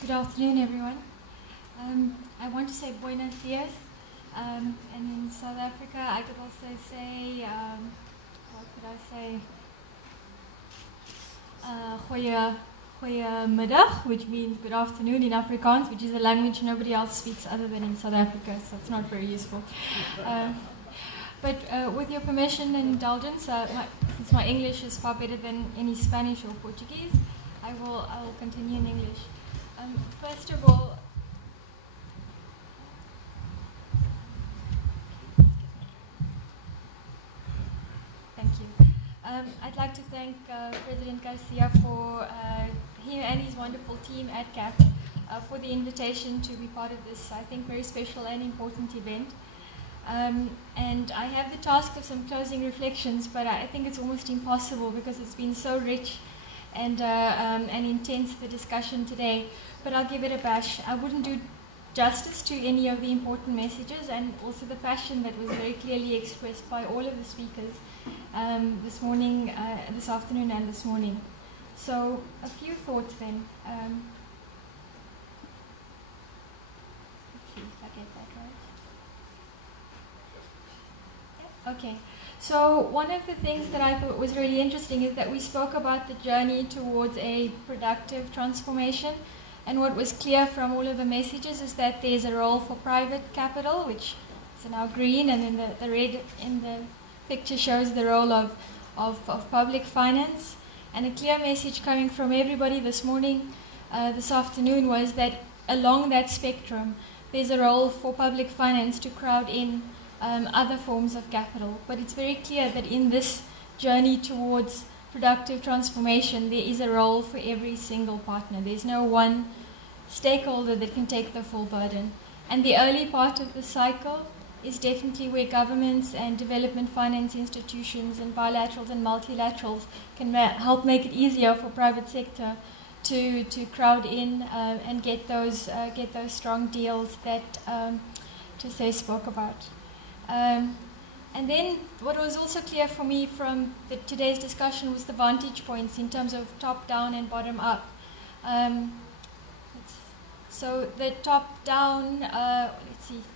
Good afternoon, everyone. I want to say buenos dias, and in South Africa I could also say, what could I say? Goeiemiddag, which means good afternoon in Afrikaans, which is a language nobody else speaks other than in South Africa, so it's not very useful. But with your permission and indulgence, since my English is far better than any Spanish or Portuguese, I will continue in English. First of all, thank you. I'd like to thank President Garcia for him and his wonderful team at CAF for the invitation to be part of this, I think, very special and important event. And I have the task of some closing reflections, but I think it's almost impossible because it's been so rich and intense, the discussion today. But I'll give it a bash. I wouldn't do justice to any of the important messages and also the passion that was very clearly expressed by all of the speakers this morning, this afternoon and this morning. So a few thoughts then. Let's see if I get that right. Okay. So one of the things that I thought was really interesting is that we spoke about the journey towards a productive transformation. And what was clear from all of the messages is that there's a role for private capital, which is now green, and then the red in the picture shows the role of public finance. And a clear message coming from everybody this morning, this afternoon, was that along that spectrum, there's a role for public finance to crowd in other forms of capital. But it's very clear that in this journey towards productive transformation, there is a role for every single partner. There's no one stakeholder that can take the full burden. And the early part of the cycle is definitely where governments and development finance institutions and bilaterals and multilaterals can help make it easier for private sector to crowd in and get those strong deals that Jose spoke about. And then what was also clear for me from today's discussion was the vantage points in terms of top-down and bottom-up. So the top-down,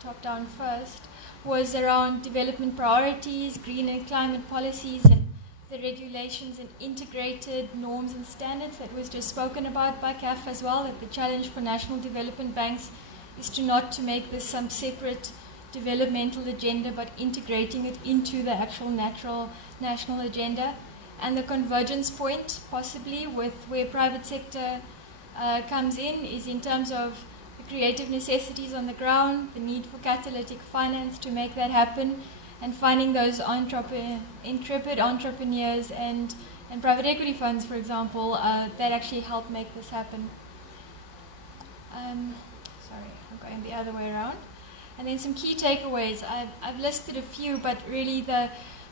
top-down first, was around development priorities, green and climate policies, and the regulations and integrated norms and standards that was just spoken about by CAF as well, that the challenge for national development banks is not to make this some separate developmental agenda, but integrating it into the actual national agenda. And the convergence point, possibly, with where private sector comes in, is in terms of the creative necessities on the ground, the need for catalytic finance to make that happen, and finding those intrepid entrepreneurs and private equity funds, for example, that actually help make this happen. Sorry, I'm going the other way around. And then some key takeaways. I've listed a few, but really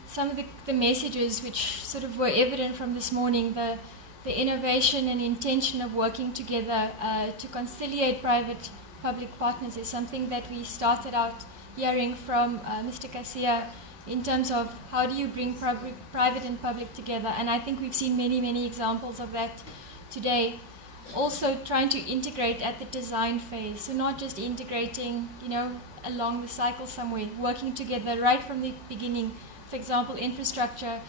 some of the messages which sort of were evident from this morning, the innovation and intention of working together to conciliate private-public partners is something that we started out hearing from Mr. Garcia in terms of how do you bring private and public together. And I think we've seen many, many examples of that today. Also trying to integrate at the design phase, so not just integrating, along the cycle somewhere, working together right from the beginning. For example, infrastructure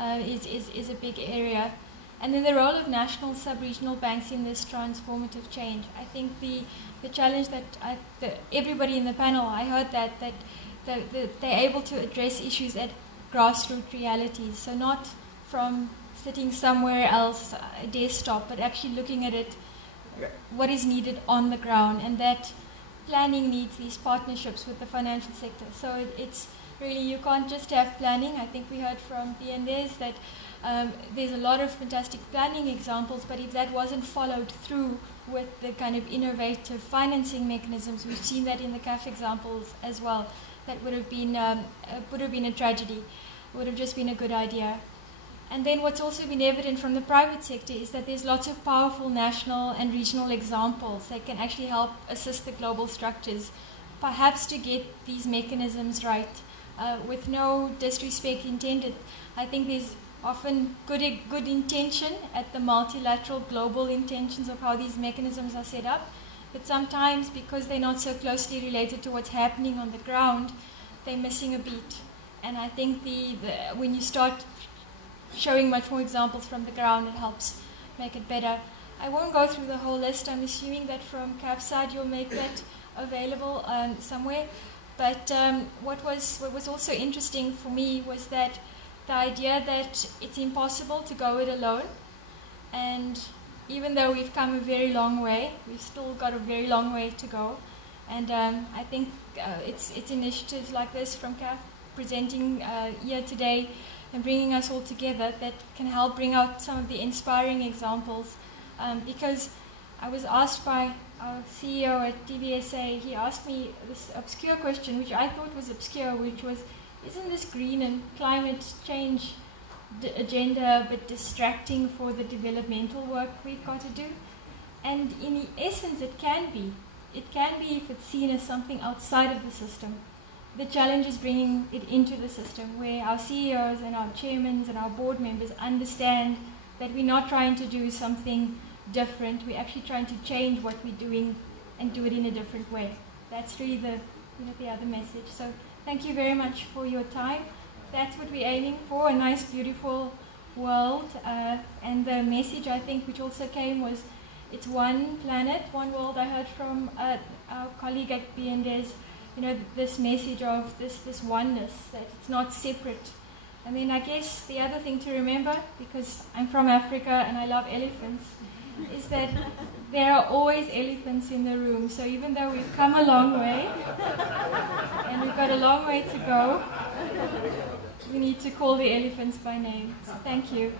is a big area. And then the role of national sub-regional banks in this transformative change. I think the challenge that everybody in the panel, I heard that they're able to address issues at grassroots realities, so not from sitting somewhere else, a desktop, but actually looking at it, what is needed on the ground, and that planning needs these partnerships with the financial sector. So it's really, you can't just have planning. I think we heard from BNDES that there's a lot of fantastic planning examples, but if that wasn't followed through with the kind of innovative financing mechanisms, we've seen that in the CAF examples as well, that would have been a tragedy. It would have just been a good idea. And then what's also been evident from the private sector is that there's lots of powerful national and regional examples that can actually help assist the global structures, perhaps to get these mechanisms right. With no disrespect intended, I think there's often good intention at the multilateral global intentions of how these mechanisms are set up, but sometimes because they're not so closely related to what's happening on the ground, they're missing a beat. And I think when you start showing much more examples from the ground, it helps make it better. I won't go through the whole list. I'm assuming that from CAF's side you'll make that available somewhere. But what was also interesting for me was that the idea that it's impossible to go it alone, and even though we've come a very long way, we've still got a very long way to go. And I think it's initiatives like this from CAF presenting here today and bringing us all together that can help bring out some of the inspiring examples. Because I was asked by our CEO at DBSA, he asked me this obscure question, which I thought was obscure, which was, isn't this green and climate change agenda a bit distracting for the developmental work we've got to do? And in essence, it can be. It can be if it's seen as something outside of the system. The challenge is bringing it into the system, where our CEOs and our chairmen and our board members understand that we're not trying to do something different. We're actually trying to change what we're doing and do it in a different way. That's really the other message. So thank you very much for your time. That's what we're aiming for, a nice, beautiful world. And the message, I think, which also came was, it's one planet, one world. I heard from our colleague at BNDES, this message of this oneness, that it's not separate. I mean, I guess the other thing to remember, because I'm from Africa and I love elephants, is that there are always elephants in the room. So even though we've come a long way, and we've got a long way to go, we need to call the elephants by name. So thank you.